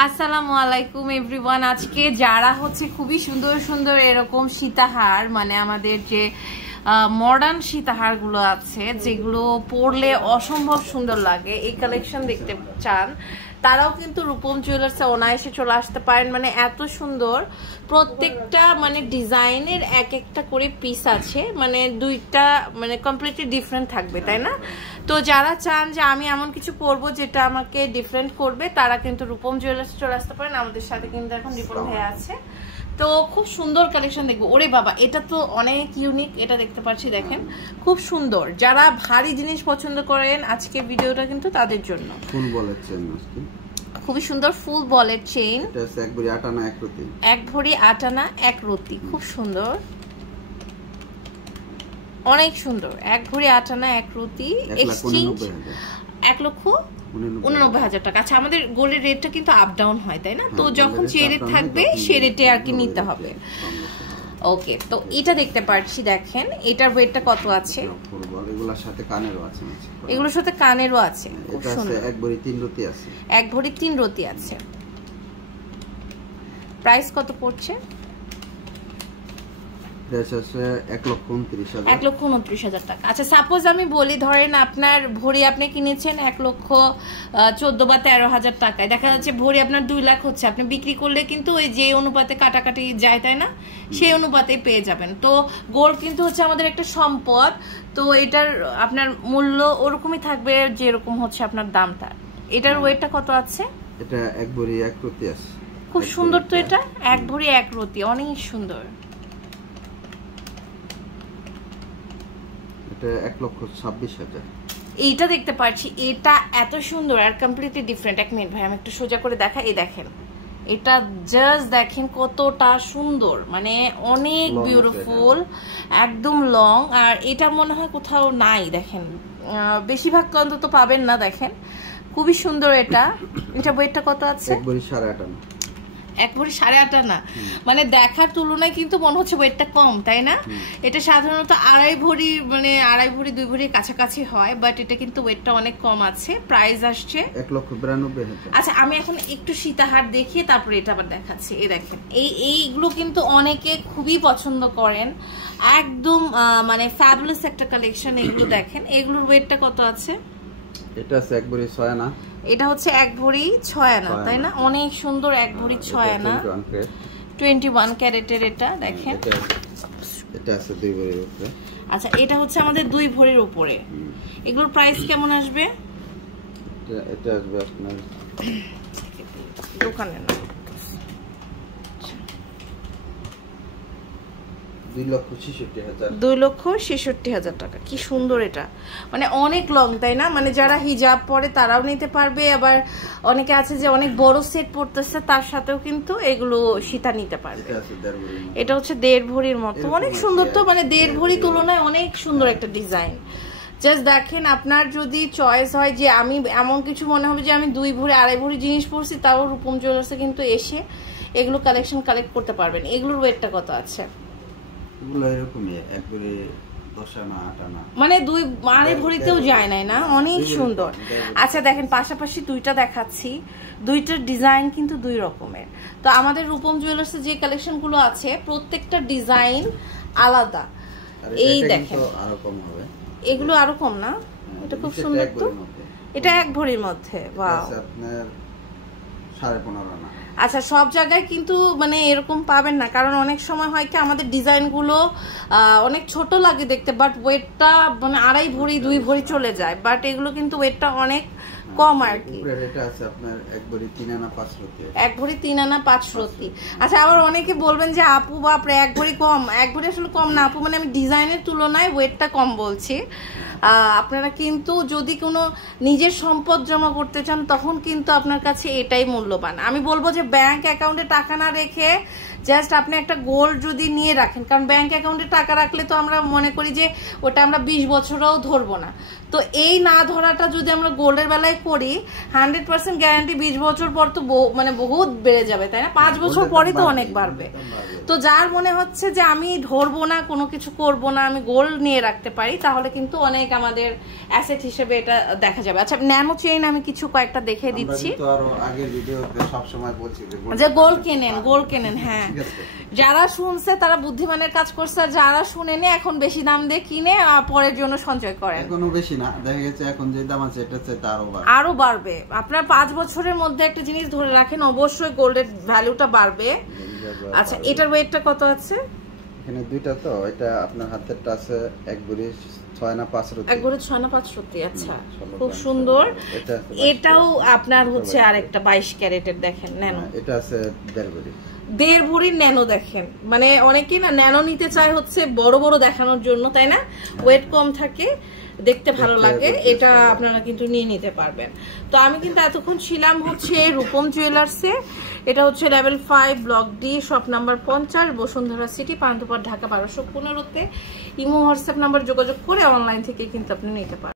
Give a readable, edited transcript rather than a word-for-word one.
আসসালামু আলাইকুম এভরিওয়ান। আজকে যারা হচ্ছে খুবই সুন্দর সুন্দর এরকম সীতাহার, মানে আমাদের যে মডার্ন সীতাহার গুলো আছে যেগুলো পরলে অসম্ভব সুন্দর লাগে, এই কালেকশন দেখতে চান, তারাও কিন্তু রূপম জুয়েলার্সে অনায়াসে চলে আসতে পারেন। মানে এত সুন্দর প্রত্যেকটা, মানে ডিজাইনের এক একটা করে পিস আছে, মানে দুইটা মানে কমপ্লিটলি ডিফারেন্ট থাকবে, তাই না? তো যারা চান যে আমি এমন কিছু পরবো যেটা আমাকে ডিফারেন্ট করবে, তারা কিন্তু রূপম জুয়েলার্সে চলে আসতে পারেন। আমাদের সাথে কিন্তু এখন রিপন ভাই আছে, তো খুব সুন্দর কালেকশন দেখবো। ওরে বাবা, এটা তো অনেক ইউনিক, এটা দেখতে পাচ্ছি, দেখেন খুব সুন্দর। যারা ভারী জিনিস পছন্দ করেন আজকে ভিডিওটা কিন্তু তাদের জন্য। ফুল বলের চেইন, খুবই সুন্দর ফুল বলের চেইন, এটা হচ্ছে এক ভরি 8 আনা 1 রতি, এক ভরি 8 আনা 1 রতি, খুব সুন্দর, অনেক সুন্দর। এক ভরি 8 আনা 1 রতি, এক্সচেঞ্জ 1,89,000 টাকা। আচ্ছা, আমাদের গোল্ডের রেটটা কিন্তু আপ ডাউন হয়, তাই না? তো যখন যে রেট থাকবে সে রেটে আর কি নিতে হবে। ওকে, তো এটা দেখতে পাচ্ছি, দেখেন এটার ওয়েটটা কত আছে? এগুলোর সাথে কানেরও আছে, এগুলোর সাথে কানেরও আছে, খুব সুন্দর। এক ভরি 3 রতি আছে, এক ভরি 3 রতি আছে। প্রাইস কত পড়ছে? প্রাইস 1,29,000 টাকা। আচ্ছা, সাপোজ আমি বলি, ধরেন আপনার ভরি আপনি কিনেছেন 1,14,000 বা 13,000 টাকায়, দেখা যাচ্ছে ভরি আপনার 2 লাখ হচ্ছে, আপনি বিক্রি করলে কিন্তু ওই যে অনুপাতে কাটাকাটি যায়, তাই না? সেই অনুপাতে পেয়ে যাবেন। তো গোল্ড কিন্তু হচ্ছে আমাদের একটা সম্পদ, তো এটার আপনার মূল্য ওরকমই থাকবে যেরকম হচ্ছে আপনার দামটা। এটার ওয়েটটা কত আছে? এটা এক ভরি 1 রতি আছে, খুব সুন্দর। তো এটা এক ভরি 1 রতি, অনেক সুন্দর। এটা 1,26,000। এইটা দেখতে পাচ্ছি, এটা এত সুন্দর আর কমপ্লিটলি ডিফারেন্ট। এক মিনিট ভাই, আমি একটু সোজা করে দেখা। এই দেখেন, এটা জাস্ট দেখেন কতটা সুন্দর, মানে অনেক বিউটিফুল, একদম লং। আর এটা মনে হয় কোথাও নাই, দেখেন বেশিরভাগ অন্তত পাবেন না। দেখেন খুবই সুন্দর এটা। এটা ওয়েটটা কত আছে? এক ভরি 8.5 আনা। 1 ভরি 8.5 আনা, মানে দেখার তুলনায় কিন্তু মনে হচ্ছে ওয়েটটা কম, তাই না? এটা সাধারণত 2.5 ভরি, মানে 2.5 ভরি 2 ভরির কাছাকাছি হয়, বাট এটা কিন্তু ওয়েটটা অনেক কম আছে। প্রাইস আসছে 1,92,000। আচ্ছা, আমি এখন একটু সীতাহার দেখিয়ে তারপরে এটা আবার দেখাচ্ছি। এই দেখেন, এইগুলো কিন্তু অনেকে খুবই পছন্দ করেন, একদম মানে ফ্যাবুলাস একটা কালেকশন। এগুলো দেখেন, এগুলোর ওয়েটটা কত আছে? এটা আছে 1 ভরি 6 আনা। এটা হচ্ছে 1 ভরি 6 আনা, তাই না? অনেক সুন্দর, 1 ভরি 6 আনা, 21 ক্যারেটের। এটা দেখেন, এটা আছে 2 ভরির উপরে। আচ্ছা, এটা হচ্ছে আমাদের 2 ভরির উপরে। এগুলোর প্রাইস কেমন আসবে? এটা আসবে আপনার দোকানে না, 2,66,000 টাকা। কি সুন্দর এটা, মানে অনেক লং, তাই না? মানে যারা হিজাব পরে তারাও নিতে পারবে, আবার অনেকে আছে যে অনেক বড় সেট পড়তেছে তার সাথেও কিন্তু এগুলো সীতা নিতে পারবে। এটা হচ্ছে 1.5 ভরির মতো, অনেক সুন্দর। তো মানে 1.5 ভরি তুলনায় অনেক সুন্দর একটা ডিজাইন। জাস্ট দেখেন, আপনার যদি চয়েস হয় যে আমি এমন কিছু মনে হবে যে আমি 2 ভরি 2.5 ভরি জিনিস পরছি, তাও রূপম জুয়েলার্সে কিন্তু এসে এগুলো কালেকশন কালেক্ট করতে পারবেন। এগুলোর ওয়েটটা কত আছে? মানে 2.5 ভরিতেও যায় নাই না, অনেক সুন্দর। আচ্ছা দেখেন, পাশাপাশি দুইটা দেখাচ্ছি, দুইটার ডিজাইন কিন্তু 2 রকমের। তো আমাদের রূপম জুয়েলার্সে যে কালেকশন গুলো আছে প্রত্যেকটা ডিজাইন আলাদা। এই দেখেন, এগুলো আরো কম না? এটা খুব সুন্দর। তো এটা 1 ভরির মধ্যে, ওয়াও। আচ্ছা, সব জায়গায় কিন্তু মানে এরকম পাবেন না, কারণ অনেক সময় হয় কি আমাদের ডিজাইন গুলো অনেক ছোট লাগে দেখতে, বাট ওয়েটটা মানে 2.5 ভরি 2 ভরি চলে যায়, বাট এগুলো কিন্তু ওয়েটটা অনেক কম আর কি। আপনার 1 ভরি 3 আনা 5 রতি, 1 ভরি 3 আনা 5 রতি। আচ্ছা, আবার অনেকে বলবেন যে আপু বাপরে 1 ভরি কম। 1 ভরি আসলে কম না আপু, মানে আমি ডিজাইনের তুলনায় ওয়েটটা কম বলছি। আপনারা কিন্তু যদি কোনো নিজের সম্পদ জমা করতে চান তখন কিন্তু আপনার কাছে এটাই মূল্যবান। আমি বলবো যে ব্যাংক অ্যাকাউন্টে টাকা না রেখে জাস্ট আপনি একটা গোল্ড যদি নিয়ে রাখেন, কারণ ব্যাংক অ্যাকাউন্টে টাকা রাখলে তো আমরা মনে করি যে ওটা আমরা 20 বছরও ধরবো না। তো এই না ধরাটা যদি আমরা গোল্ডের বেলায় করি 100% গ্যারান্টি 20 বছর পর তো মানে বহুত বেড়ে যাবে, তাই না? 5 বছর পরে তো অনেক বাড়বে। তো যার মনে হচ্ছে যে আমি ধরবো না, কোনো কিছু করব না, আমি গোল্ড নিয়ে রাখতে পারি, তাহলে কিন্তু অনেক আমাদের অ্যাসেট হিসেবে এটা দেখা যাবে। আচ্ছা, ন্যানো চেইন আমি কিছু কয়েকটা দেখে দিচ্ছি। তো আরো আগের ভিডিওতে সব সময় বলছি যে গোল্ড কেনেন, গোল্ড কেনেন। হ্যাঁ, যারা শুনছে তারা বুদ্ধিমানের কাজ করছে, আর যারা শুনেনি এখন বেশি দাম দিয়ে কিনে পরের জন্য সঞ্চয় করেন। এখনো বেশি না, দেখা গেছে এখন যে দাম আছে এটা চাইতে আরো বাড়বে। আপনার 5 বছরের মধ্যে একটা জিনিস ধরে রাখেন, অবশ্যই গোল্ডের ভ্যালুটা বাড়বে। আচ্ছা, এটার ওয়েটটা কত আছে? এখানে দুইটা, তো এটা আপনার হাতেরটা আছে 1 ভরি 6 না 5 রতি। 1 ভরি 6 না 5 রতি। আচ্ছা, খুব সুন্দর। এটাও আপনার হচ্ছে আরেকটা 22 ক্যারেটের, দেখেন ন্যানো। এটা আছে 1.5 ভরি। 1.5 ভরির ন্যানো দেখেন। মানে অনেকেই না ন্যানো নিতে চায় হচ্ছে বড় বড় দেখানোর জন্য, তাই না? ওয়েট কম থাকে, দেখতে ভালো লাগে, এটা আপনারা কিন্তু নিয়ে নিতে পারবেন। তো আমি কিন্তু এতক্ষণ ছিলাম হচ্ছে রূপম জুয়েলার্সে। এটা হচ্ছে level 5 block D, shop number 50, Bashundhara city, Panthapath, Dhaka 1215-তে। ইমো হোয়াটসঅ্যাপ নাম্বার যোগাযোগ করে অনলাইন থেকে কিন্তু আপনি নিতে পারেন।